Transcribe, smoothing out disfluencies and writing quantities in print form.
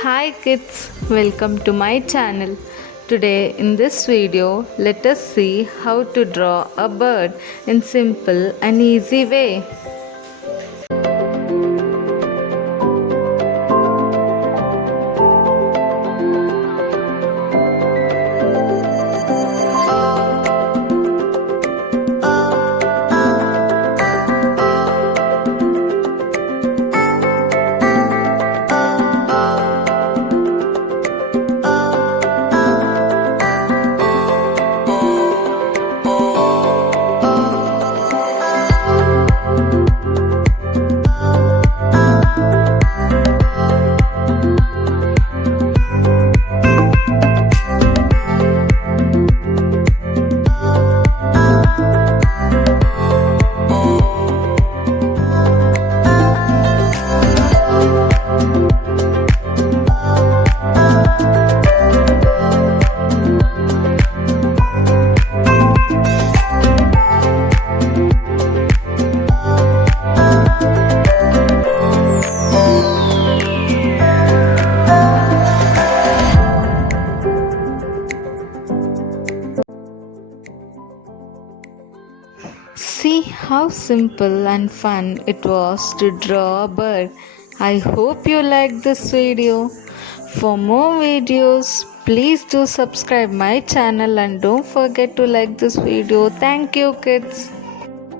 Hi kids, welcome to my channel. Today in this video, let us see how to draw a bird in simple and easy way. See how simple and fun it was to draw a bird. I hope you liked this video. For more videos, please do subscribe my channel and don't forget to like this video. Thank you kids.